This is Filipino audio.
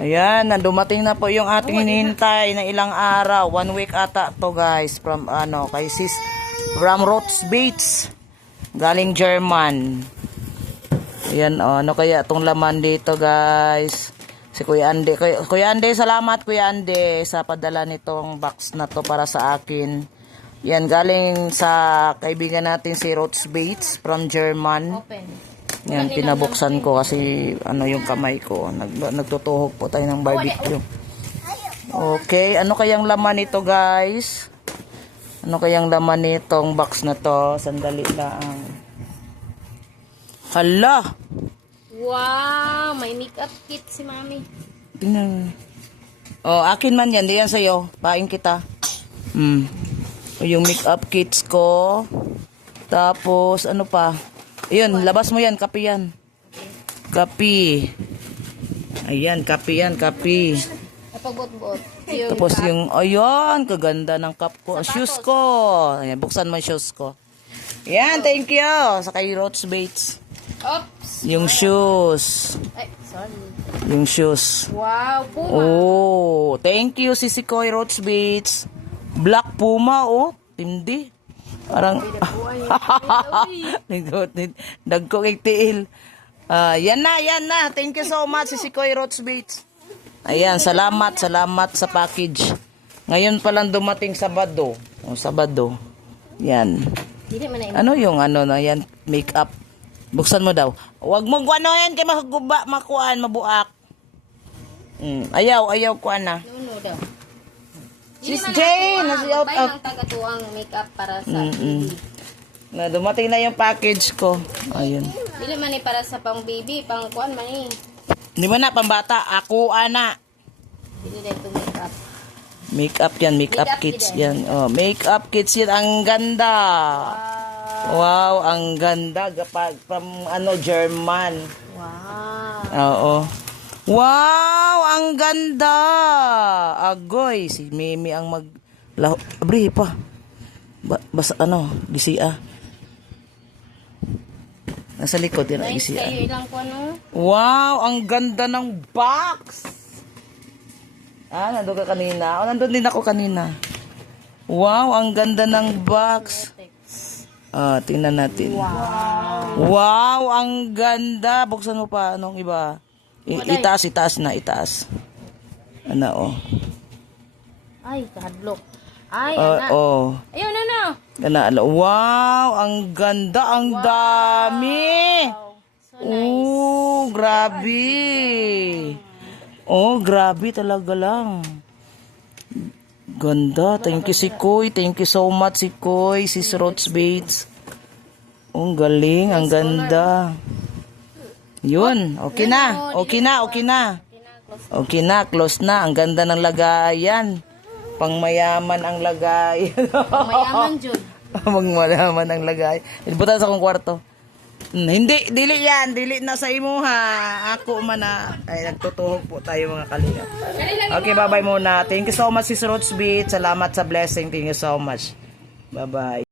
Ayan, dumating na po yung ating hinihintay na ilang araw. 1 week ata to guys. From kay sis from Rots Bates. Galing German. Ayan, ano kaya itong laman dito guys. Si Kuya Ande. Kuya Ande, salamat Kuya Ande sa padala nitong box na to para sa akin. Yan, galing sa kaibigan natin si Rots Bates from German. Yan, pinabuksan ko kasi yung kamay ko. Nagtutuhog po tayo ng barbecue. Okay, ano kayang laman nito guys? Ano kayang laman nitong box na to? Sandali lang. Hala! Wow! May makeup kit si Mami. Tingnan. Oh, akin man yan. Di yan sa'yo. Pain kita. Yung makeup kits ko. Tapos, ano pa? Ayun, labas mo yan. Kape yan. Kape. Ayan, kape yan. Kape. Napagbuot-buot. Tapos yung, ayun, kaganda ng cup ko. Shoes ko. Ayan, buksan mo yung shoes ko. Ayan, thank you. Sa kay Rots Bates. Oops! Yung shoes. Ay, sorry. Yung shoes. Wow, Puma. Oh, thank you, Sisi Koy Rots Bates. Black Puma, oh. Tindi. Parang, nagko kay tiil. Yan na. Thank you so much, Sisi Koy Rots Bates. Ayan, salamat sa package. Ngayon pa lang dumating Sabado. Oh, Sabado. Yan. Ano yung na yan? Makeup. Buksan mo daw. Huwag mong yan kay makuhaan, mabuak. Ayaw kuhaan na. No daw. Sis Jane, nasi out Ang tagatuang makeup para sa baby. Na dumating na yung package ko. Ayun. Dili man para sa pang baby, pang kuan man eh. Hindi mo na pambata, ako ana. Dili na ito makeup. Makeup yan, makeup kits yan. Oh, makeup kits yan, ang ganda. Wow, ang ganda from German. Wow. Oo. Wow, ang ganda. Agoy, si Mimi ang abri pa. Basta gisia. Nasa likod yan, Nice gisia. kayo ilang ko Wow, ang ganda ng box. Nandun ka kanina. Nandun din ako kanina. Wow, ang ganda ng box. Tingnan natin. Wow, ang ganda. Buksan mo pa. Anong iba? Itaas na. Ay, kahadlok. Ay, Ayun, Wow, ang ganda. Ang dami. So nice. Grabe. Grabe talaga lang. Ganda. Thank you si Koy. Thank you so much si Koy. Si Rots Bates. Ang galing. Ang ganda. Yun. Okay na. Close na. Ang ganda ng lagayan. Pangmayaman ang lagayan. Mayaman jud. Pangmayaman ang lagayan. Ibutan sa akong kwarto. Dili yan. Dili na sa imo ha. Ako man na. Ay, nagtutuhog po tayo mga kalingap. Okay, bye-bye muna. Thank you so much, Sis Rots Beat. Salamat sa blessing. Thank you so much. Bye-bye.